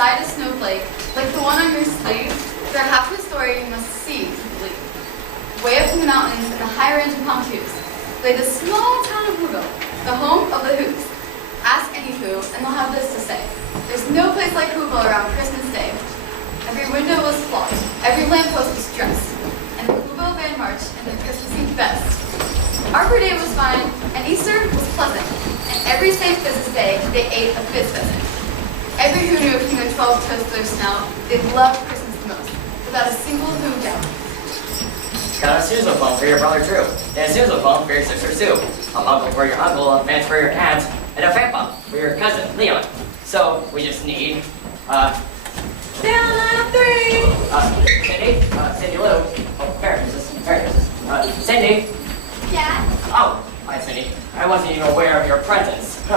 beside a snowflake, like the one on your sleeve, they're half the story you must see complete. Way up in the mountains in the high range of Pontoons lay the small town of Whoville, the home of the Whos. Ask any Who, and they'll have this to say. There's no place like Whoville around Christmas Day. Every window was flocked, every lamppost was dressed, and the Whoville band marched in their Christmassy best. Arbor Day was fine, and Easter was pleasant, and every St. Business Day they ate a fizz pheasant. Every Who knew from their 12 toes to their snout, they loved Christmas the most, without a single Who doubt. Got a sousaphone for your brother Troupe, and a sousaphone for your sister Sue, a uncle for your uncle, a fence for your aunt, and a fan pump for your cousin Leon. So we just need, down on 3! Cindy Lou. Oh, Merry Christmas. Cindy. Dad? Oh, hi Cindy. I wasn't even aware of your presence. See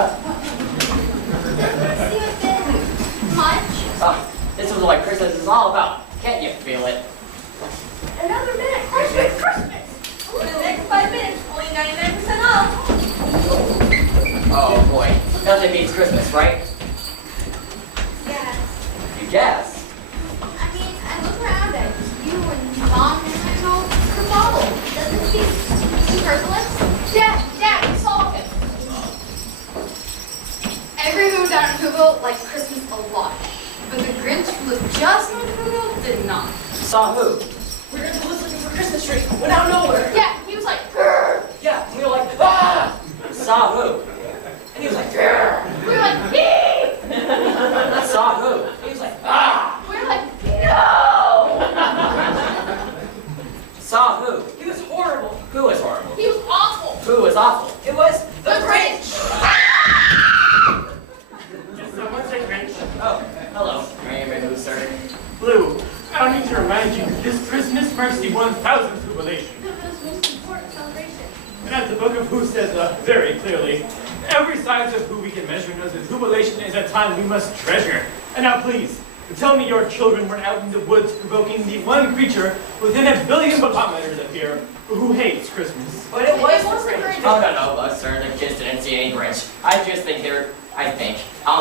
what's in lunch? This is what Christmas is all about. Can't you feel it? Another minute, Christmas! For the next 5 minutes, only 99% off. Oh boy, nothing beats Christmas, right? Yes. You guess? I mean, I look around at you and Mom and all Whoville. Doesn't seem superfluous. Dad, you saw him. Every Who down in Whoville liked Christmas a lot, but the Grinch who lived just north of Whoville did not. Saw who? We were in the woods looking for Christmas tree. Went out nowhere. Yeah, he was like, grrr. Yeah, we were like, ah! Saw who? And he was like, grrr. We were like, hee! Saw who? He was like, ah. We were like, no! Saw who? He was horrible. Who was horrible? He was awful. Who was awful? It was the Grinch. Did someone say Grinch? Oh, hello. My name is Who, sir. Blue, I don't need to remind you that this Christmas marks the 1000th jubilation. Whoville's most important celebration. And as the Book of Who says very clearly, every size of who we can measure knows that jubilation is a time we must treasure. And now please, tell me your children were out in the woods provoking the one creature within a billion kilometers of here who hates Christmas. But it was the Grinch. Oh, no, sir. The kids didn't see any Grinch. I just think they're, out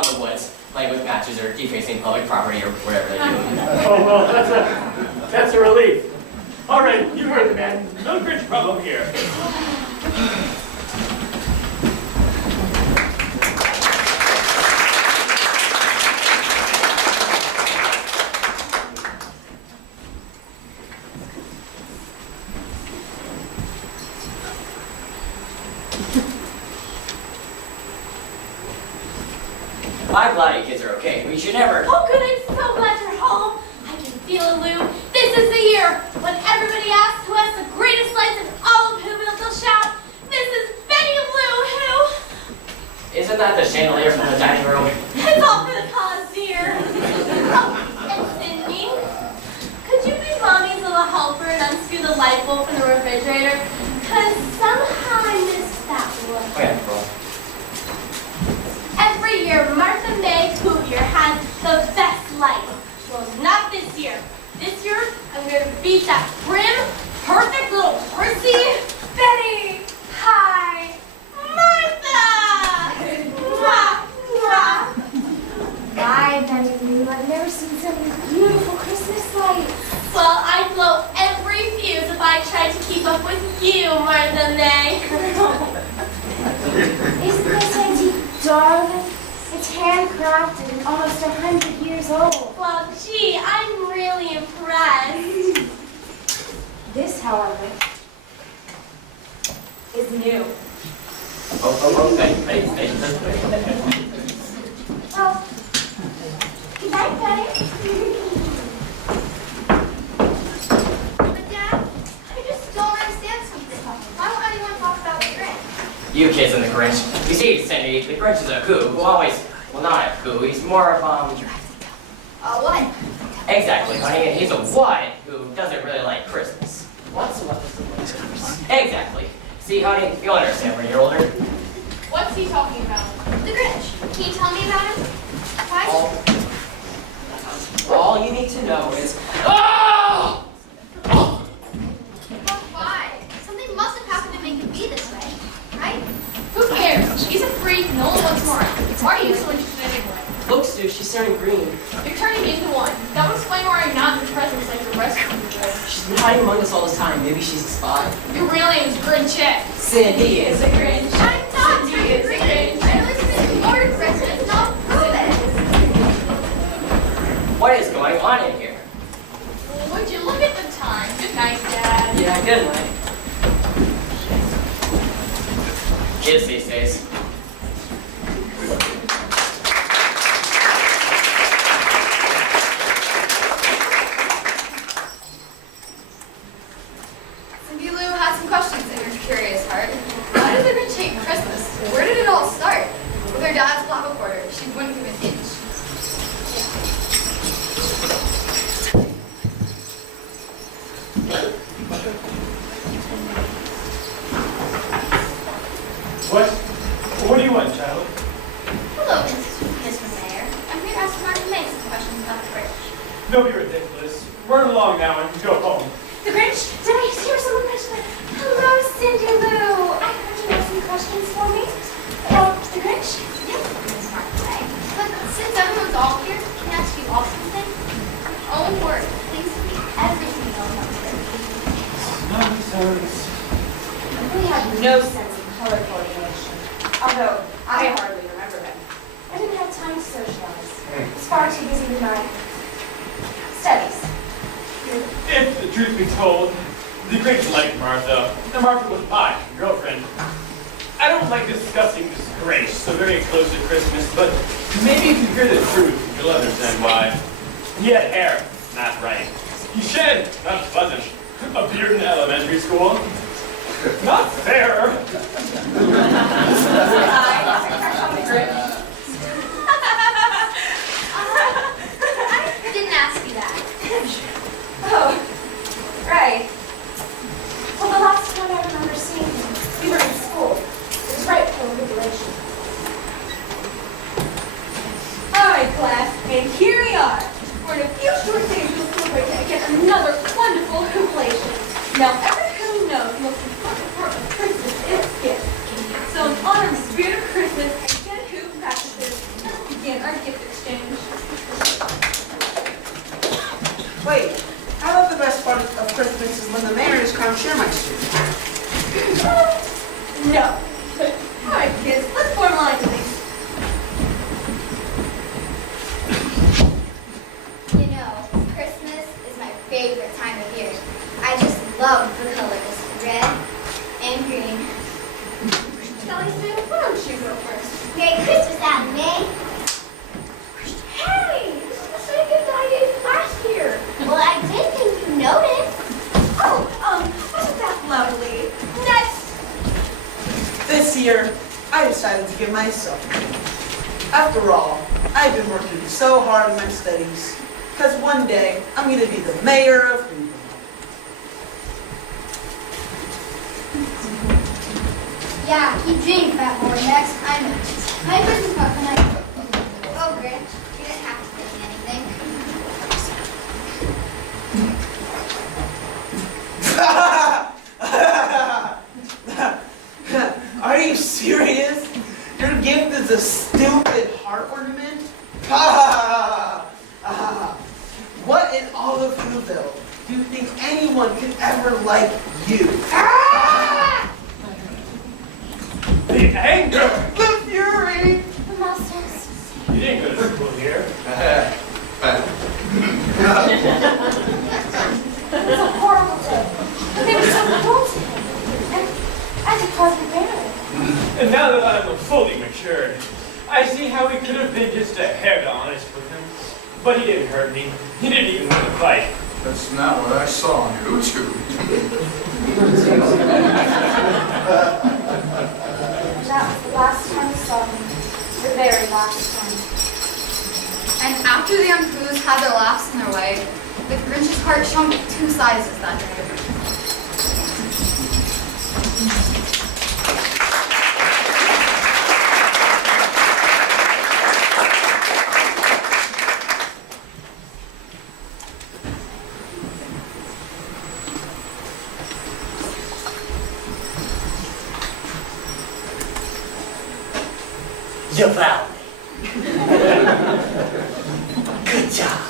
in the woods, playing with matches or defacing public property or whatever they do. Oh, well, that's a relief. All right, you heard the man. No Grinch problem here. I'm glad you kids are okay. We should never. Oh, good, I'm so glad you're home. I can feel it, Lou. This is the year when everybody asks who has the greatest lights in all of Whoville, they'll shout, "This is Betty Lou Who!" Isn't that the chandelier from the dining room? It's all for the cause, dear. Oh, and Cindy, could you be Mommy's little helper and unscrew the light bulb from the refrigerator? Because somehow I missed that one. Okay, cool. Every year, Martha May Whovier has the best light. Well, not this year. This year, I'm going to beat that prim, perfect little prissy Betty. Hi, Martha! Mwah, mwah. Bye, Betty Lou. I've never seen so many beautiful Christmas lights. Well, I'd blow every fuse if I tried to keep up with you, Martha May. Isn't this antique darling? It's handcrafted and almost 100 years old. Well, gee, I'm really impressed. This, however, is new. Okay. Well, good night, Betty. But Dad, I just don't understand something. Why won't anyone talk about the Grinch? You kids and the Grinch. You see, Cindy, the Grinch is a who always, well, not a who, he's more of, What? exactly, honey, and he's a what who doesn't really like Christmas. What's exactly. See, honey, you'll understand when you're older. What's he talking about? The Grinch. Can you tell me about him? Why? All you need to know is, oh! Why? Something must have happened to make him be this way, right? Who cares? He's a freak. No one wants more. Why are you so interested anyway? Look, Stu, she's turning green. You're hiding among us all this time. Maybe she's a spy. Your real name's Grinch. Cindy is a Grinch. I'm not Cindy is a Grinch. I listen to Lord Christmas, not Reuben. What is going on in here? Would you look at the time? Good night, Dad. Yeah, good night. Kids these days. Cindy Lou had some questions in her curious heart. Why did the Grinch hate Christmas? Where did it all start? With her dad's flap a quarter, she wouldn't give an inch. What do you want, child? Hello, Mr. Mayor. I'm here to ask Martin May some questions about the Grinch. Don't be ridiculous. Run along now and go home. The Grinch? Did I hear someone mention that? Hello, Cindy Lou. I heard you have some questions for me. The Grinch? Yes, Miss Martin May. But since everyone's all here, can I ask you all something? Own words. Things to be everything you know about the Grinch. Nonsense. I really have no sense of color coordination. Although I hardly remember him. I didn't have time to socialize. I was far too busy with my studies. If the truth be told, the Grinch liked Martha, and Martha was my girlfriend. I don't like discussing this Grinch so very close to Christmas, but maybe if you hear the truth, you'll understand why. He had hair, not right. He shed, not pleasant. A beard in elementary school. Not fair. I didn't ask you that. Oh, right. Well, the last time I remember seeing him, we were in school. It was right before Whoville. All right, class, and here we are. For in a few short days, we'll celebrate yet another wonderful Whoville. Now, everyone knows the most important part of Christmas is gifts. So, in honor of the spirit of Christmas and good Who practices, let's begin our gift exchange. Wait, I love the best part of Christmas is when the mayor is crowned cheermeister. No. All right, kids, let's form lines, please. You know, Christmas is my favorite time of year. I just love the colors, red and green. Sally Sue, why don't you go first? Merry Christmas, Aunt May. Hey, this is the same gift I gave you last year. Well, I did think you noticed. Wasn't that lovely? Next. This year, I decided to give myself. After all, I've been working so hard in my studies, because one day I'm going to be the mayor of Whoville. Yeah, keep dreaming, fat boy. Next, I'm next. My business partner. Oh, Grinch, you didn't have to give me anything. Are you serious? Your gift is a stupid heart ornament? What in all of Whoville do you think anyone could ever like you? The anger! The fury! The muscles. You didn't go to school here. It was a horrible day. But they were so cruel to him. And I just wasn't bear it. And now that I'm fully matured, I see how he could have been just a hair bit honest with him. But he didn't hurt me. He didn't even win the fight. That's not what I saw on YouTube. That was the last time we saw him. The very last time. And after the young Whos had their laughs in their way, the Grinch's heart shrunk 2 sizes that day. You found me. Good job.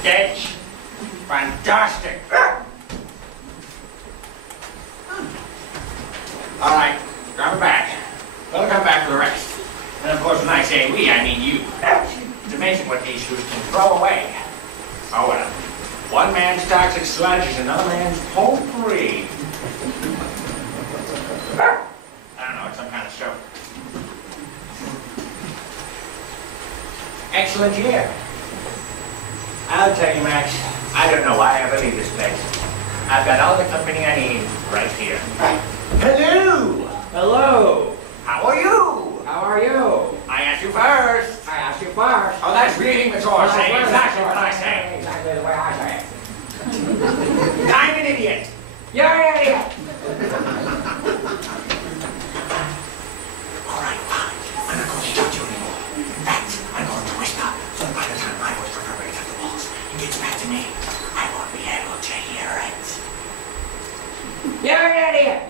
sketch. Fantastic. All right, drop it back. We'll come back for the rest. And of course, when I say we, I mean you. To mention what these shoes can throw away. Oh well. One man's toxic sludge is another man's potpourri. I don't know, it's some kind of show. Excellent year. I'll tell you, Max, I don't know why I believe this place. I've got all the company I need right here. Hello! Hello. How are you? How are you? I asked you first. I asked you first. Oh, that's reading the source, saying exactly what I say. Exactly the way I say it. I'm an idiot. You're an idiot. All right, fine. I'm not going to talk to you anymore. In fact, I'm going to whisper, so that by the time my voice reverberates up the walls and gets back to me, I won't be able to hear it. You're an idiot.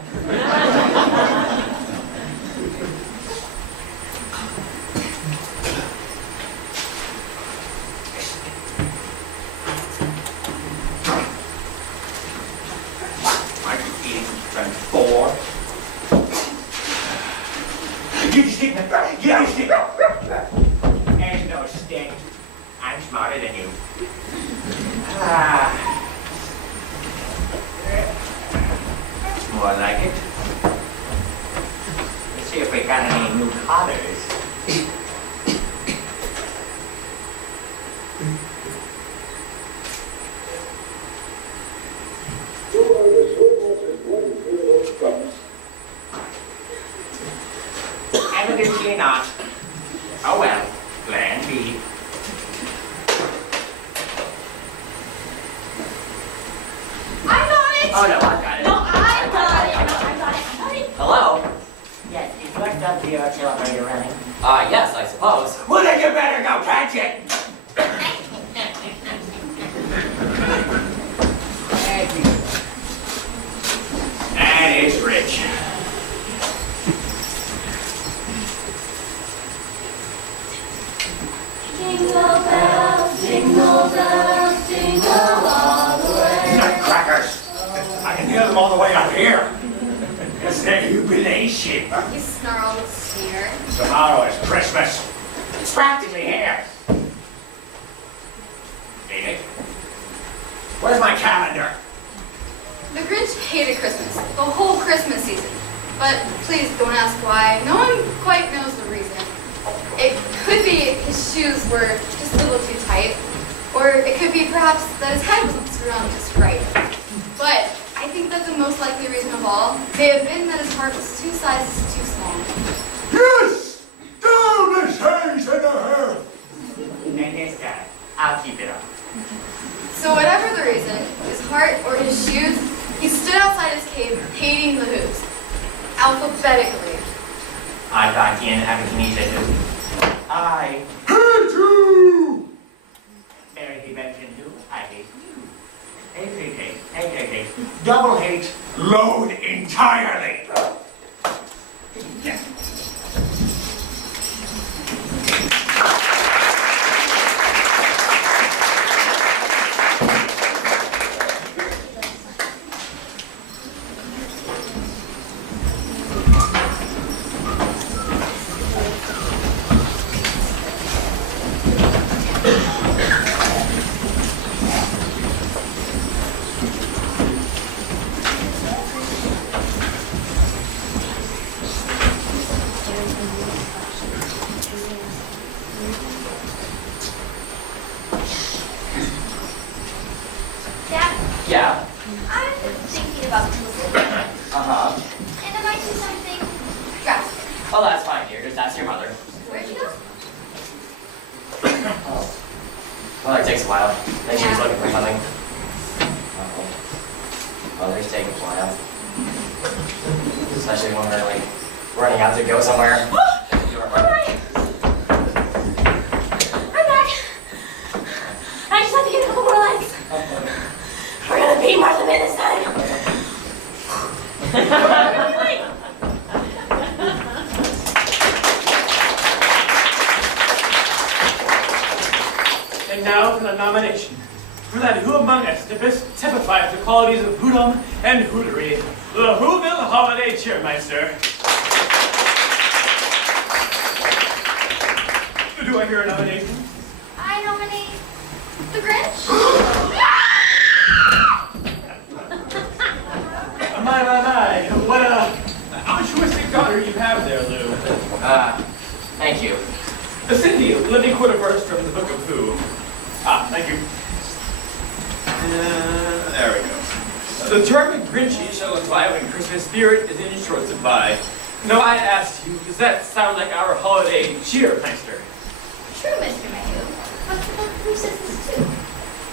Are you eating friend four? Give me stick, man. Give me stick. There's no stick. I'm smarter than you. That's more like it. Let's see if we got any new collars. Evidently not. Oh well, plan B. I got it! Oh no, I got it. No, I got it! No, I got it! I got it! Hello. Yes, is your stuff to your accelerator running? Yes, I suppose. Well, then you better go catch it. That is rich. Jingle bells, jingle all the way. Nutcrackers! I can hear them all the way up here. It's their jubilation. You snarled sneer. Tomorrow is Christmas. It's practically here. Ain't it? Where's my calendar? The Grinch hated Christmas, the whole Christmas season. But please don't ask why. No one quite knows the reason. It could be his shoes were just a little too tight, or it could be perhaps that his head wasn't screwed on just right. But I think that the most likely reason of all may have been that his heart was 2 sizes too small. Yes! Down the size and a half! And this guy, I'll keep it up. So whatever the reason, his heart or his shoes, he stood outside his cave hating the Whos, alphabetically. I got you in Abyssinia. I Hate you! Mary he mentioned who? I hate you. Hate. Double hate, loathe entirely. Yes. Dad, Yeah. I'm thinking about moving, Uh-huh. and I might do something drastic. Oh, that's fine, dear. Just ask your mother. Where'd you go? Well, it takes a while. Then she was Yeah. looking for something. Well, these take a while. Especially when we're, like, running out to go somewhere. Alright! I'm back! I just have to get a couple more lines. We're gonna beat Martha May this time. We're gonna be late. And now for the nomination. for that who among us typifies the qualities of hoodum and hootery? The Whoville Holiday Cheermeister. Do I hear a nomination? I nominate the Grinch. My, what a altruistic daughter you have there, Lou. Thank you. Cindy, let me quote a verse from the Book of Who. Thank you. There we go. The term Grinchy shall apply when Christmas spirit is in short supply. Now I asked you, does that sound like our holiday cheermeister? True, Mr. Mayhew. But the book Who says this too.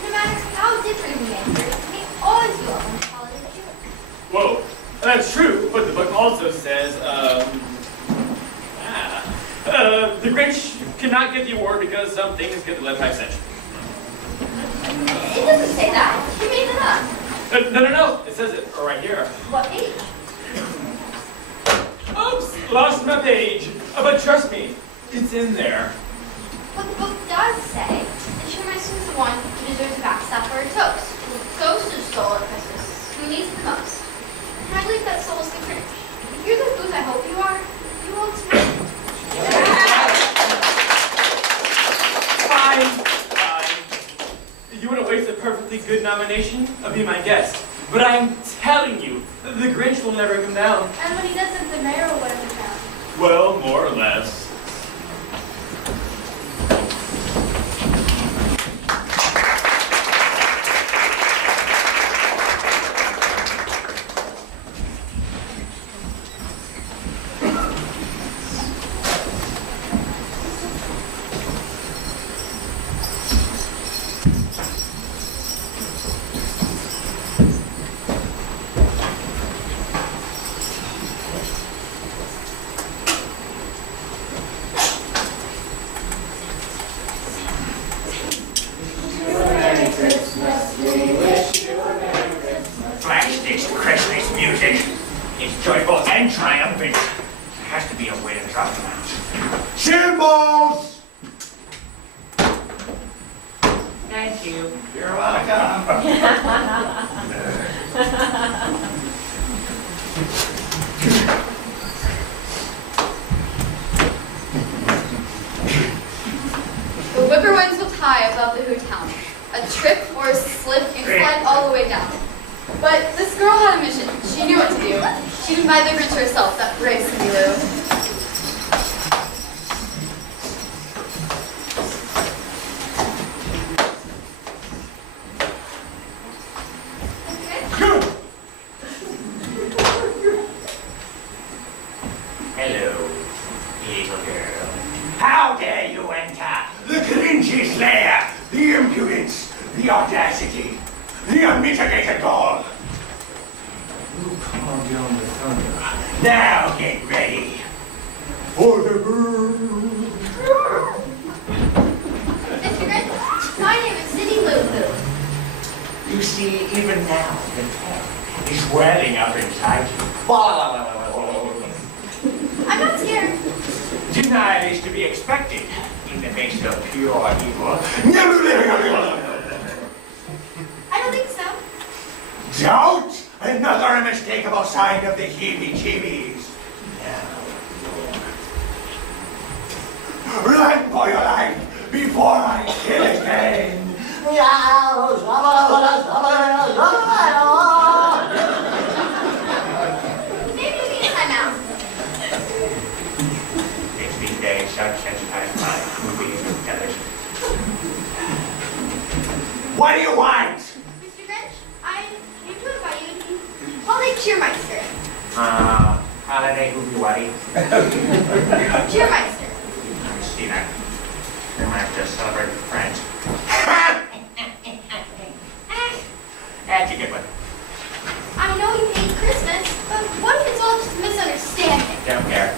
No matter how different we answer, we always do our own holiday cheer. Whoa, that's true, but the book also says, the Grinch cannot get the award because some things get left by extension. It doesn't say that. You made it up. No. It says it right here. What page? Oops, lost my page. But trust me, it's in there. What the book does say, the cheermeister is the one who deserves a backstop for a toast. The ghost who stole at Christmas, who needs it the most. And I believe that soul is the Grinch. If you're the who's I hope you are, you will too. Fine. You want to waste a perfectly good nomination? Be my guest. But I'm telling you, the Grinch will never come down. And when he doesn't, the mayor will let him down. Well, more or less. Flash this Christmas music. It's joyful and triumphant. There has to be a way to drop them out. Cymbals! Thank you. You're welcome. The whippoorwinds will tie above the hoot town. A trip or a slip and slide all the way down. But this girl had a mission. She knew what to do. She'd invite the Grinch herself, that brave Cindy Lou. Hello, little girl. How dare you enter the Grinch's lair? The impudence, the audacity, the unmitigated gall. You calm down the thunder. Now get ready for the burn. Mr. Grinch, my name is Cindy Lou. You see, even now, the cat is welling up inside you. I'm not scared. Denial is to be expected in the face of pure evil. I don't think so. Doubt? Another unmistakable sign of the heebie-jeebies. Now, run for your life before I kill again. Maybe we need time out. It's these days such time by movies and television. What do you want? Mr. Grinch, I need to invite you to the holiday cheermeister. Holiday movie white. Cheermeister. I see that. You're gonna have to celebrate with friends. That's a good one. I know you hate Christmas, but what if it's all just a misunderstanding? Don't care.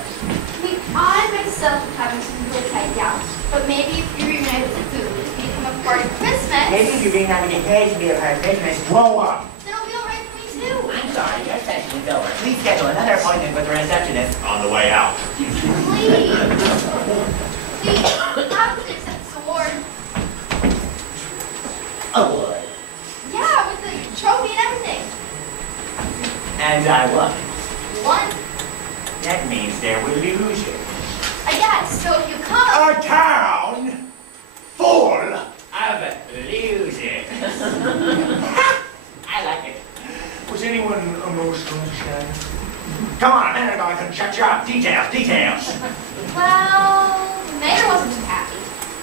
I myself am having some really tight doubts, but maybe if you reunite with the food to become a part of Christmas, Maybe if you bring out an engaged to be a part of Christmas. Grow up. then it'll be all right for me too. I'm sorry, your session is over. Please schedule another appointment with the receptionist. On the way out. Please. Please, have to accept this award. Award. die what? One. That means there were losers. Yes, so if you come. A town full of losers. I like it. Was anyone emotionally shattered? Come on, a minute ago I couldn't shut you up. Details. Well, the mayor wasn't too happy.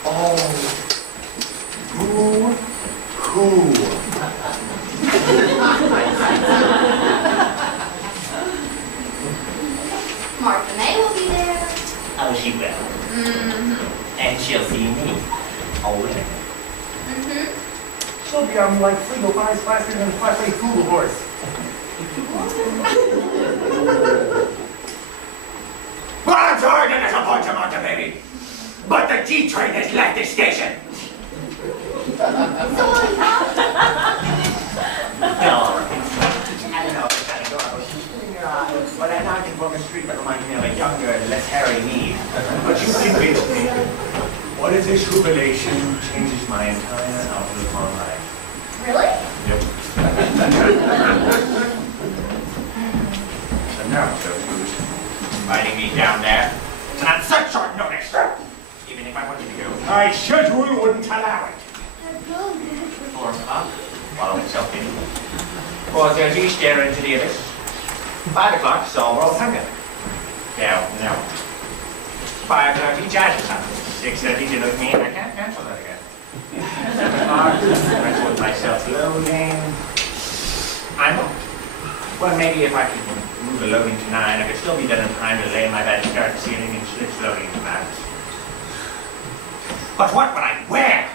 Oh. Who? Martha May will be there. Oh, she will. Mm-hmm. And she'll see me. Already. Mm-hmm. She'll be on like Fleagle buys faster than a flat-rate Google horse. Well, I'm sorry to disappoint you, Martha, baby. But the G train has left this station. So will he come? No, I don't know if it's that adorable. But that non-conforming street that reminds me of a younger, less hairy me. But you convinced me. What is this jubilation changes my entire outlook on life. Really? Yep. So now, so who's inviting me down there? And on such short notice. Even if I wanted to go, my schedule wouldn't allow it. 4 o'clock, following self-pity. 4:30, stare into the abyss. 5 o'clock, Soul World Hunger. No. 5:30, jazz ensemble. 6:30, dinner with me, and I can't cancel that again. 7 o'clock, rest with myself loading. I'm up. Well, maybe if I could move the loading to 9, I could still be done in time to lay in my bed and start ceiling and slips loading the maps. But what would I wear?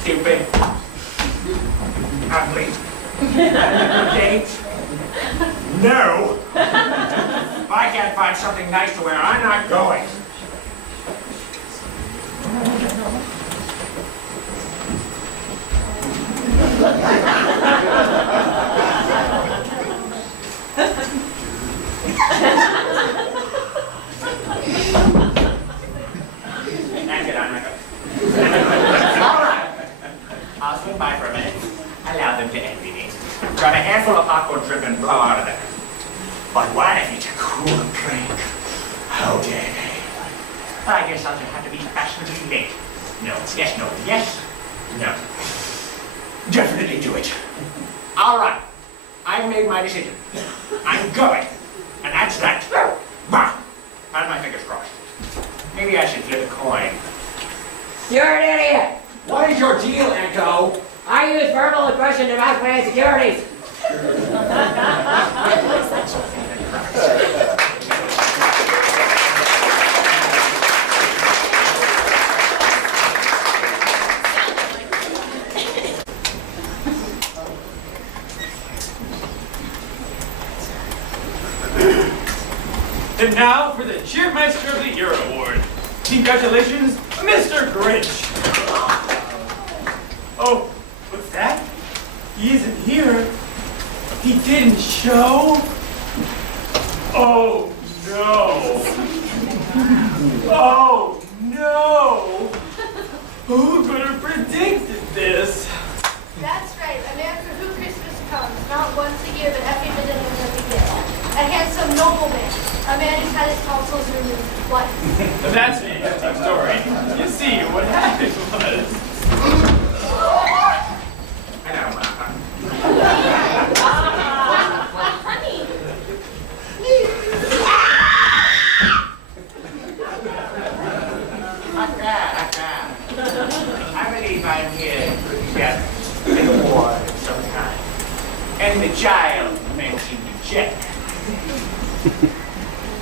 Stupid. Ugly. Date. No. If I can't find something nice to wear, I'm not going. That's it, I'm not going. All right. I'll swing by for a minute. Allow them to envy me. Grab a handful of popcorn shrimp and blow out of there. But what if it's a cool drink? How dare they? I guess I'll just have to be fashionably late. No. Yes, no. Yes, no. Definitely do it. All right. I've made my decision. I'm going. And that's that. Bah! And my fingers crossed. Maybe I should flip a coin. You're an idiot! What is your deal, Echo? I use verbal aggression to mask my insecurities. And now for the Cheermeister of the Year Award. Congratulations, Mr. Grinch. Oh, what's that? He isn't here. He didn't show? Oh, no. Oh, no. Who could have predicted this? That's right. A man for whom Christmas comes, not once a year, but every minute of every day. A handsome nobleman. A man who's had his tonsils removed twice. That's an interesting story. You see, what happened was... Hello, Martha. Honey. I believe I'm here to get an award of some kind. And the child mentioned the check.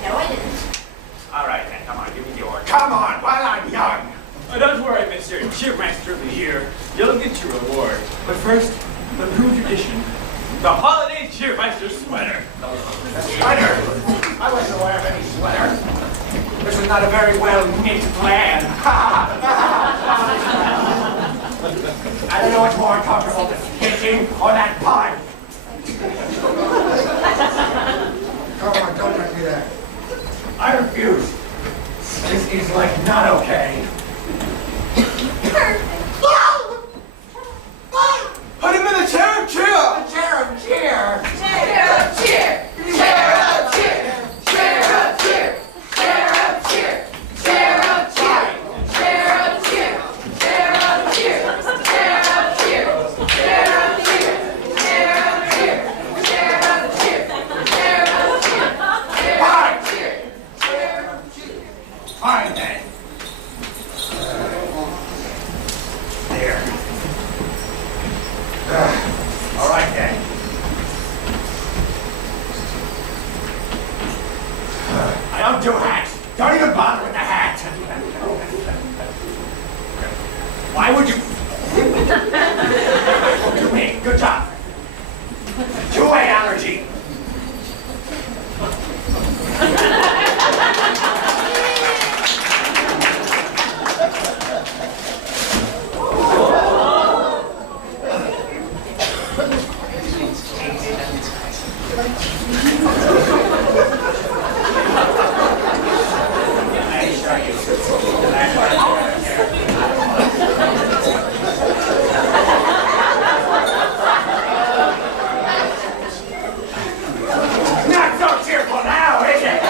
No, I didn't. All right, then, come on, give me yours. Come on, while I'm young. Oh, don't worry, Mr. Cheermeister of the Year. You'll get your reward. But first, the new tradition. The holiday Cheermeister sweater. Sweater? I wasn't aware of any sweater. This was not a very well-knit plan. I don't know what's more comfortable, the stitching or that pipe. Come on, don't let me that. I refuse. This is like not okay. Put him in the chair! two hats. Don't even bother with the hat. Why would you? You made. Good job. Two-way allergy. Not so cheerful now, is it?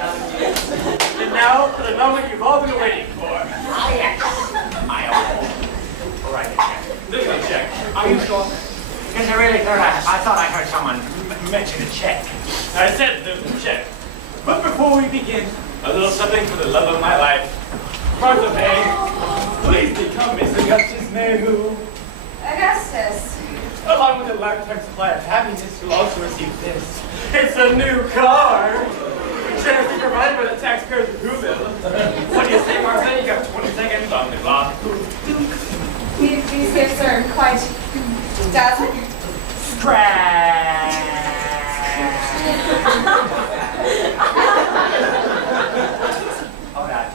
And now for the moment you've all been waiting for. Oh, yes. I owe. Right, This is a check. Are you sure? because I thought I heard someone mention a check. I said there's a check. But before we begin, a little something for the love of my life. Martha May, please become Miss Augustus May, who, Augustus. along with a lifetime supply of happiness, will also receive this. It's a new car. Generously provided by the taxpayers of Whoville. What do you say, Martha? You got 20 seconds on the clock. These gifts are quite dazzling. Oh, God.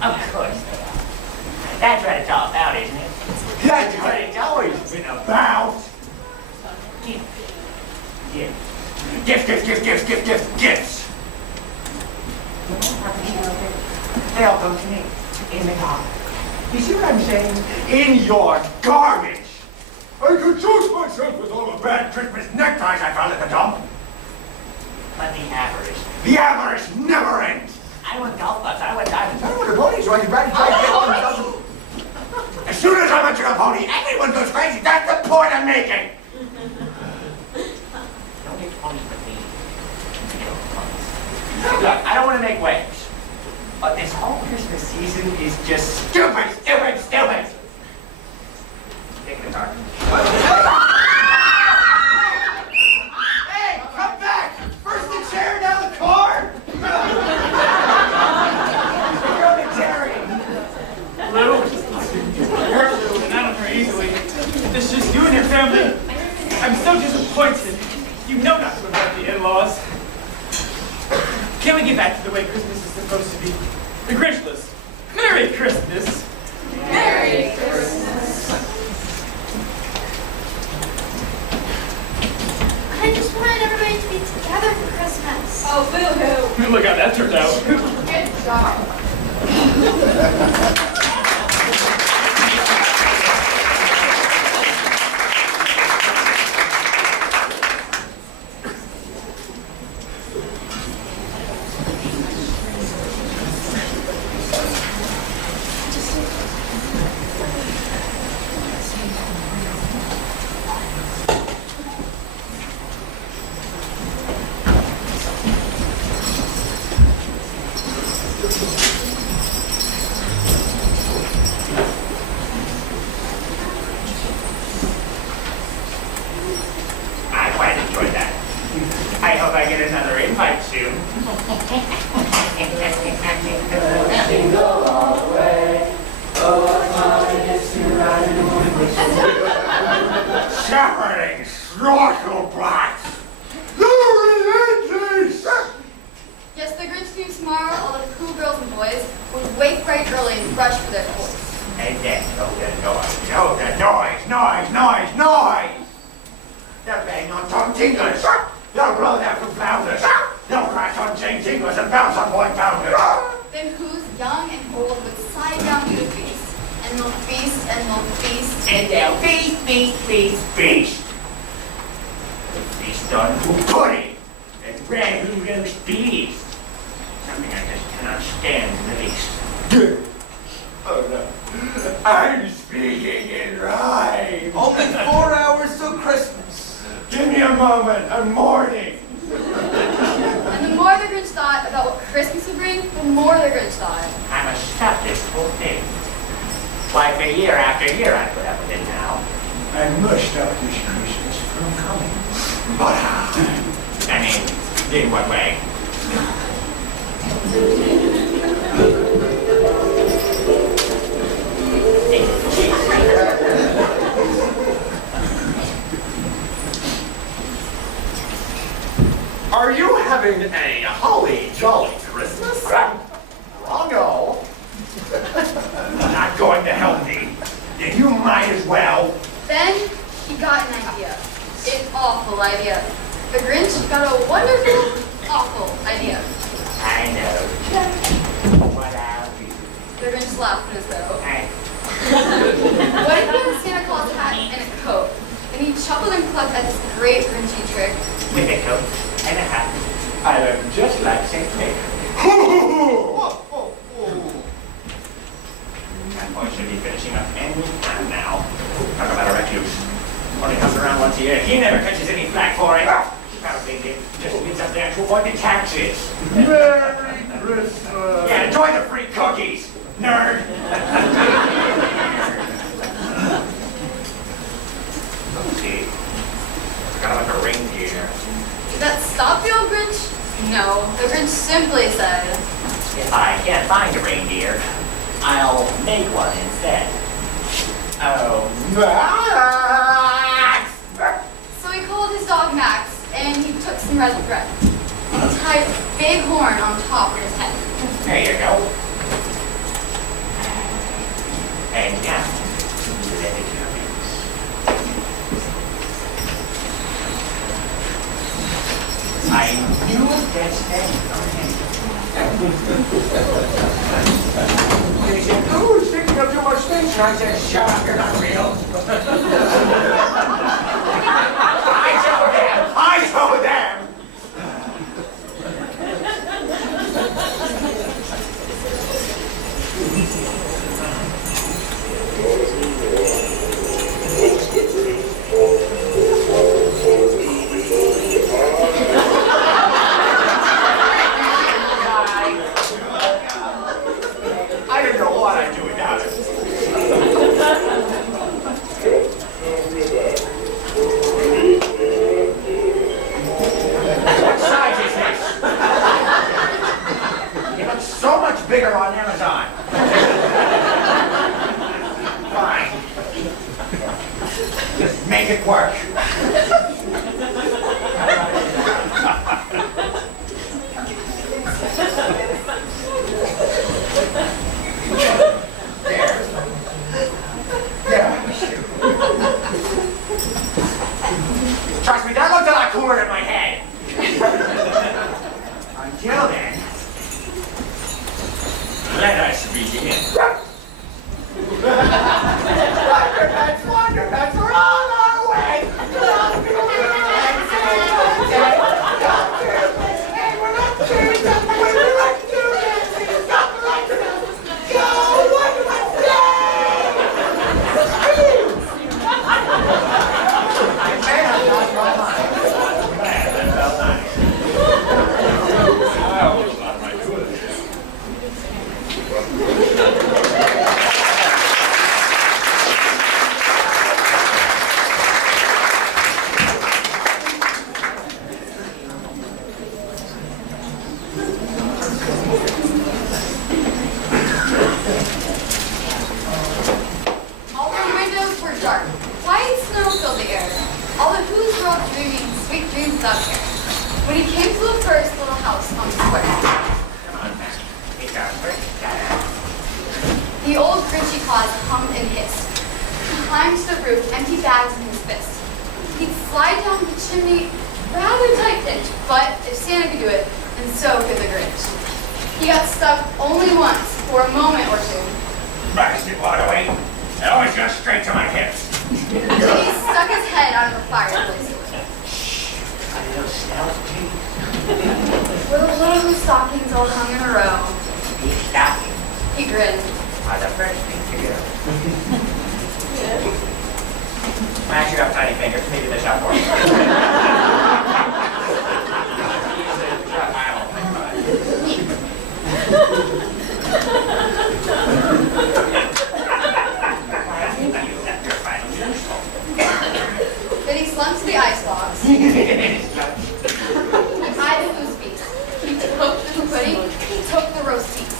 Of course they are. That's what it's all about, isn't it? That's what it's always been about. Gifts. They all come to me in the car. You see what I'm saying? In your garbage. I could choose myself with all the bad Christmas neckties I found at the dump. But the avarice never ends. I want golf clubs, I want diamonds, I want a pony so I can ride As soon as I mention a pony, everyone goes crazy. That's the point I'm making. Don't get ponies with me. Look, I don't want to make waves, but this whole Christmas season is just stupid. Take the car. Hey, come back! First the chair, now the car! Lou, you're hurt, Lou, and I don't hurt easily. It's just you and your family. I'm so disappointed. You know not to invite the in-laws. Can we get back to the way Christmas is supposed to be? The Grinchless. Merry Christmas. Merry Christmas. I just wanted everybody to be together for Christmas. Oh, boo-hoo. Look how that turned out. Good job. I quite enjoyed that. I hope I get another invite soon. Shepherding snorkel blacks! The relentless! Yes, the Grinch knew tomorrow all the cool girls and boys would wake bright early and rush for their coats. And then, oh, the noise! The bang on tongue tingles! The Don't blow that from flounders. No crash on James Inglis and bounce on boy founders. Then who's young and old would slide down to the feast. And they'll feast and they'll feast. And they'll feast. Feast on pudding and red roast beef. Something I just cannot stand in the least. Oh no, I'm speaking in rhyme. Only 4 hours till Christmas. Give me a moment, a morning. And the more the Grinch thought about what Christmas would bring, the more the Grinch thought. I must stop this whole thing. Why, for year after year I put up with it now. I must stop this Christmas from coming. But how? I mean, in what way? Are you having a holly jolly Christmas? Wrongo. I'm not going to help thee. Then you might as well. Then he got an idea. An awful idea. The Grinch got a wonderful, awful idea. I know. What I'll do. The Grinch laughed as though. I What if he had a Santa Claus hat and a coat? And he chuckled and clucked at this great Grinchy trick. with a coat and a hat. I look just like St. Nick. That boy should be finishing up any time now. Talk about a recluse. Only comes around once a year. He never catches any flack for it. Probably just means up there to avoid the taxes. Merry Christmas. Yeah, enjoy the free cookies, nerd. See, forgot about the reindeer. Did that stop the old Grinch? No, the Grinch simply said, If I can't find a reindeer, I'll make one instead. Oh, Max! so he called his dog Max, and he took some red thread. And he tied a big horn on top of his head. There you go. And now, let it commence. I knew that's They said, oh, it's taking up too much space. And I said, shut up, you're not real. I told them. I didn't know what I'd do without it. What size is this? It looks so much bigger on Amazon. Fine. Just make it work. Trust me, that looked a lot cooler in my head. Until then, let us begin. Wonder Pets, we're on our way. All the windows were dark. White snow filled the air. All the Who's were up dreaming sweet dreams without care. When he came to the first little house on the square, Come on, Matt. It's our first time. the old Grinchy Claus hummed and hissed. He climbed to the roof, empty bags in his fist. He'd slide down the chimney rather tight pinch, but if Santa could do it, then so could the Grinch. He got stuck only once for a moment or two. Bastard waterway. It always goes straight to my hips. Then he stuck his head out of the fireplace. A little stealthy. With the little blue stockings all hung in a row. These stockings He grinned. are the first thing to do. Mash, you have tiny fingers. Maybe this out for you. Then he slunk to the icebox. He eyed the goose piece. He took the pudding. He took the roast beef.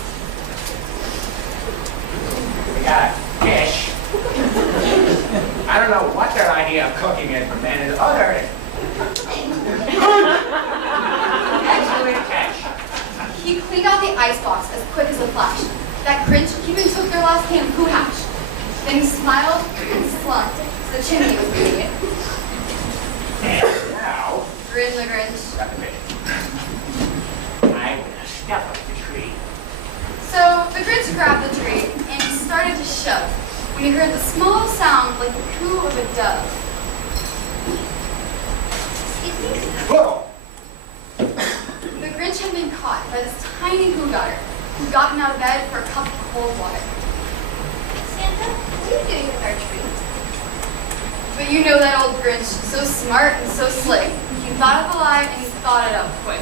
We got fish. I don't know what their idea of cooking is, but man, it's other. Excellent catch. He cleaned out the icebox as quick as a flash. That Grinch even took their last can of poo hash. Then he smiled and slunk so the chimney was beating it. And now, Grinned the Grinch. stop a minute. I'm gonna step up the tree. So the Grinch grabbed the tree and he started to shove when he heard the small sound like the coo of a dove. Whoa! The Grinch had been caught by this tiny poo gutter who'd gotten out of bed for a cup of cold water. Santa, what are you doing with our tree? But you know that old Grinch, so smart and so slick. He thought of the lie and he thought it up quick.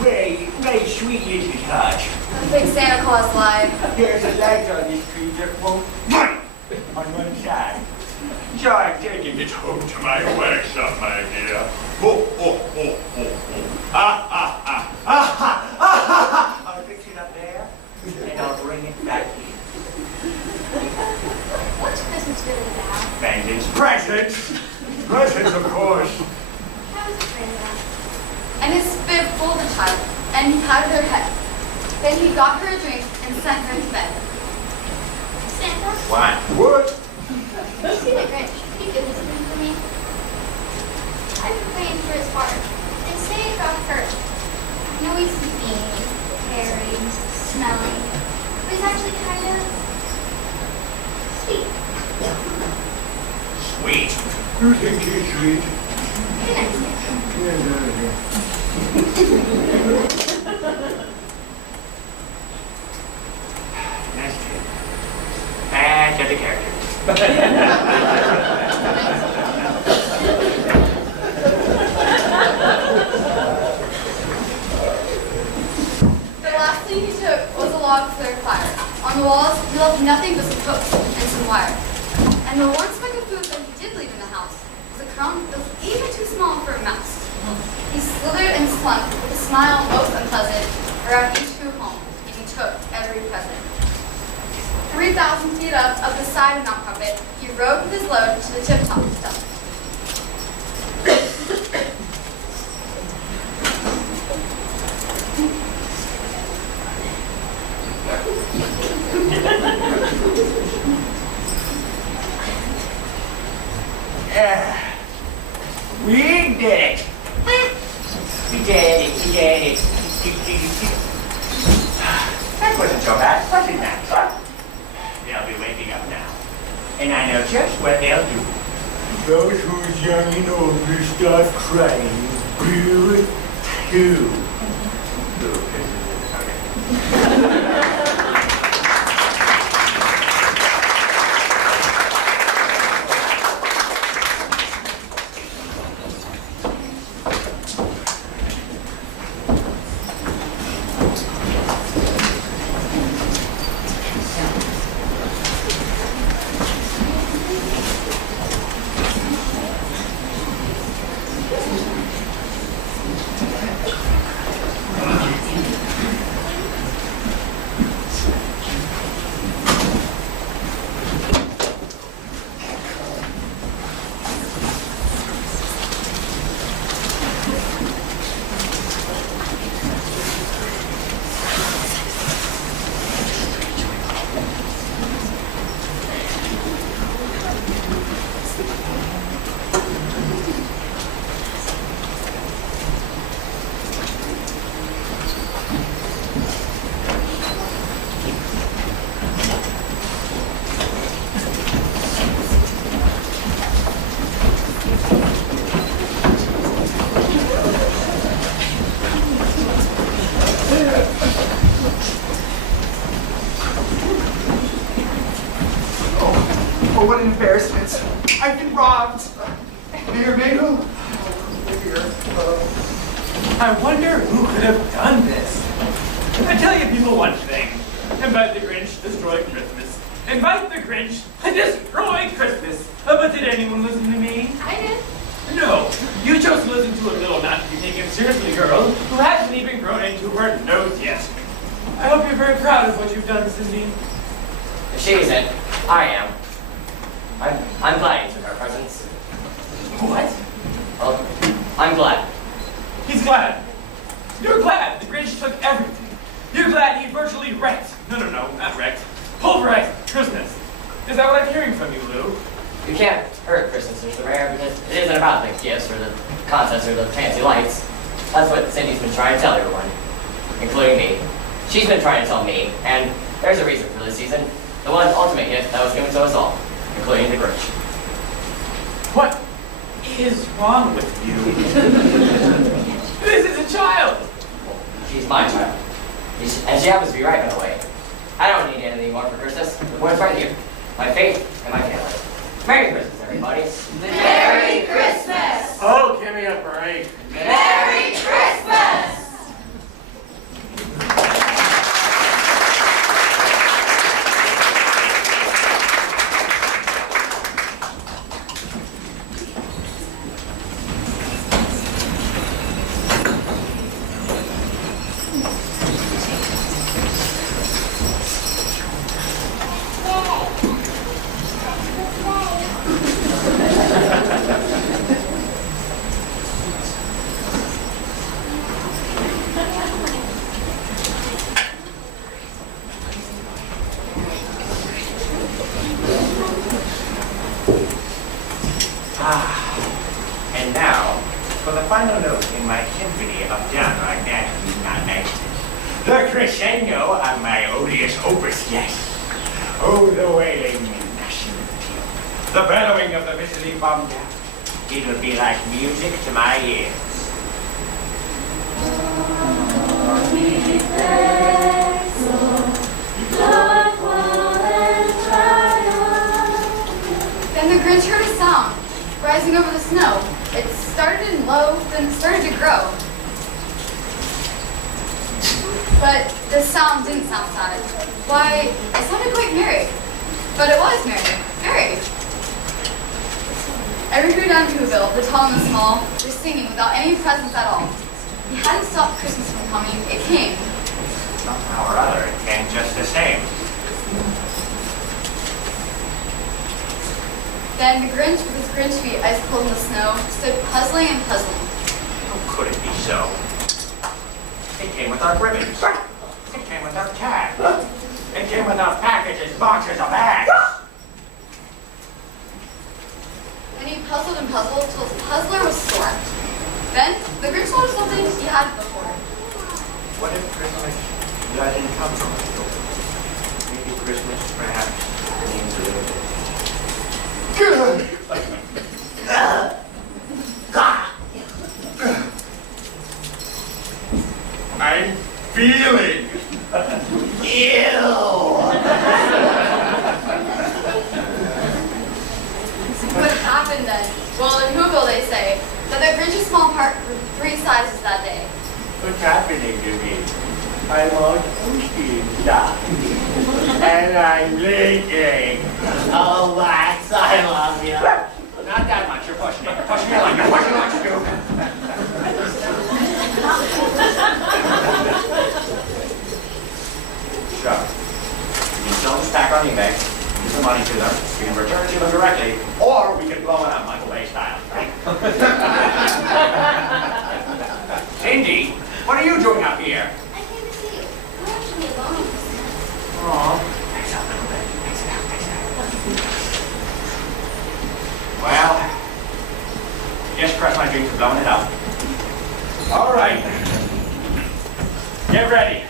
Very sweet little touch. The big Santa Claus lied. There's a light on this tree that won't burn on one side. So I'm taking it home to my workshop, my dear. Ho, ho, ho, ho, ho. Ha, ha, ha, ha, ha, ha, ha. I'll fix it up there, and I'll bring it back here. What's Christmas really about? Vengeance. Presents! Presents, of course. How is it really about? And his bib full of the child, and he patted her head. Then he got her a drink and sent her to bed. Santa, What? you see the Grinch. Can you do something for me? I've been praying for his heart. They say it got hurt. I know he's mean, hairy, smelly, but he's actually kind of sweet. Sweet. You think he's sweet? You're nice, Nice kid. And get the character. The last thing he took was a log for their fire. On the walls, he left nothing but some hooks and some wire. And the one speck of food that he did leave in the house was a crumb that was even too small for a mouse. He slithered and slunk with a smile most unpleasant around each new home, and he took every present. 3,000 feet up the side of Mount Crumpet, he rode with his load to the tip-top stump. We did it. We did it. We did it. That wasn't so bad, was it, Max? They'll be waking up now. And I know just what they'll do. Those who's young and older start crying. Boo, too. what an embarrassment. I've been robbed. Dear Mabel? I wonder who could have done this. I tell you people one thing. Invite the Grinch, destroy Christmas. Invite the Grinch, destroy Christmas. But did anyone listen to me? I did. No, you chose to listen to a little not to be taken seriously girl who hasn't even grown into her nose yet. I hope you're very proud of what you've done, Cindy. She isn't. I am. I'm glad he took our presents. What? Well, I'm glad. He's glad. You're glad the Grinch took everything. You're glad he virtually wrecked. No, not wrecked. Pulverized Christmas. Is that what I'm hearing from you, Lou? You can't hurt Christmas, Mr. Mayor, because it isn't about the gifts or the contests or the fancy lights. That's what Cindy's been trying to tell everyone, including me. She's been trying to tell me, and there's a reason for this season. The one ultimate gift that was given to us all, including the Grinch. What is wrong with you? This is a child. She's my child. And she happens to be right, by the way. I don't need anything more for Christmas. The boy's right here. My faith and my family. Merry Christmas, everybody. Merry Christmas! Oh, give me a break. Merry Christmas! And now, for the final note in my symphony of genre that not nice. The crescendo of my odious opus, yes. Oh, the wailing and gnashing of the teeth. The bellowing of the busily bombed out. It would be like music to my ears. Then the Grinch heard a sound rising over the snow. It started in low, then it started to grow. But the sound didn't sound sad. Why, it sounded quite merry. But it was merry. Merry. Every down in Whoville, the tall and the small, were singing without any presents at all. He hadn't stopped Christmas from coming. It came. Somehow or other, it came just the same. Then the Grinch, with his Grinch feet ice cold in the snow, stood puzzling and puzzling. How could it be so? It came with our ribbons. It came with our tags. It came with our packages, boxes of bags. And he puzzled and puzzled till his puzzler was sore. Then the Grinch thought of something he hadn't before. What if Christmas doesn't come from October? Maybe Christmas, perhaps, means a little bit. I'm feeling. What happened then? Well, in Whoville they say that the Grinch's small part grew 3 sizes that day. What's happening to me? I'm on ocean and I'm leaking. Oh, Max, I love you. Not that much. You're pushing it. You're pushing it like you're pushing like Scoop. Sure. You can sell this pack on eBay, give some money to them, we can return it to them directly, or we can blow it up Michael Bay style. Cindy, what are you doing up here? I came to see you. We're actually alone. Aw. Nice up a little bit. Nice it out, nice it out. Well, just crushed my dreams of blowing it up. All right. Get ready.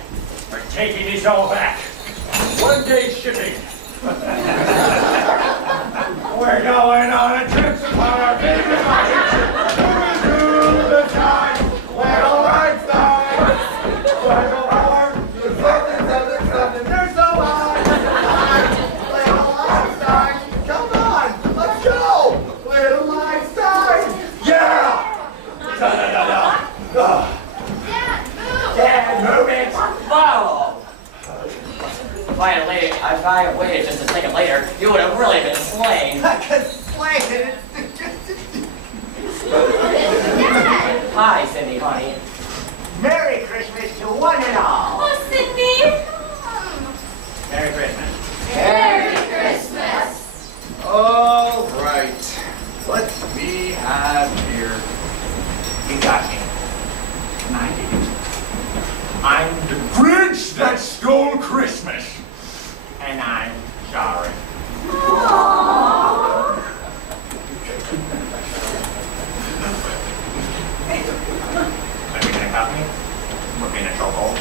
We're taking these all back. 1 day shipping. We're going on a trip on our favorite rocket ship to the time where the lights die. Where the power, something, something, something. There's so high. Where the lights die. Come on. Dad, move! Dad, move it! Whoa! If I had waited just a second later, you would have really been slain. Because slain. Dad! Hi, Cindy, honey. Merry Christmas to one and all. Oh, Cindy! Merry Christmas. Merry Christmas! All right. What we have here. You got me. I did. I'm the Grinch that stole Christmas. And I'm sorry. Are you gonna cuff me? Put me in a chokehold?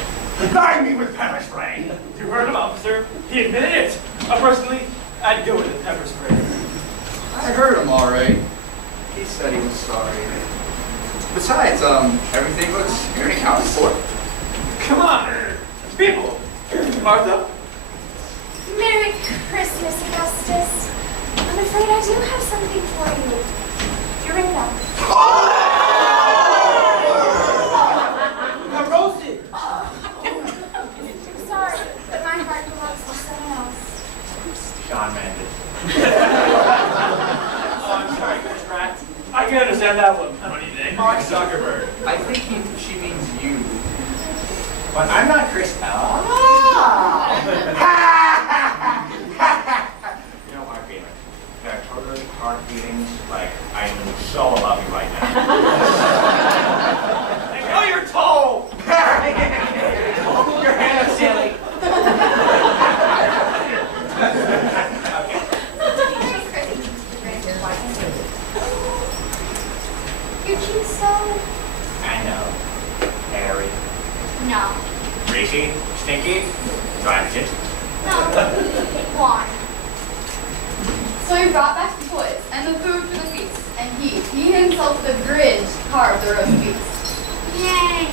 Guide me with pepper spray. You heard him, officer. He admitted it. Personally, I'd go with the pepper spray. I heard him all right. He said he was sorry. Besides, everything looks very accounted for. Come on, people. Martha? Merry Christmas, Augustus. I'm afraid I do have something for you. Your ring bell. I'm roasted. I'm sorry, but my heart belongs to someone else. Sean Mendes. Oh, I'm sorry, Chris Pratt. I can understand that one. What do you think? Mark Zuckerberg. I think she means you. But I'm not Chris. You know my feelings. They're totally hard feelings. Like I'm so above you right now. Oh, you're tall! Move your hands, silly. Merry Christmas. Your cheeks so... I know. Hairy. No. Greasy. Stinky. Dry-fitted. No. Warm. So he brought back the toys and the food for the feast, and he himself, the Grinch, carved the roast beef. Yay.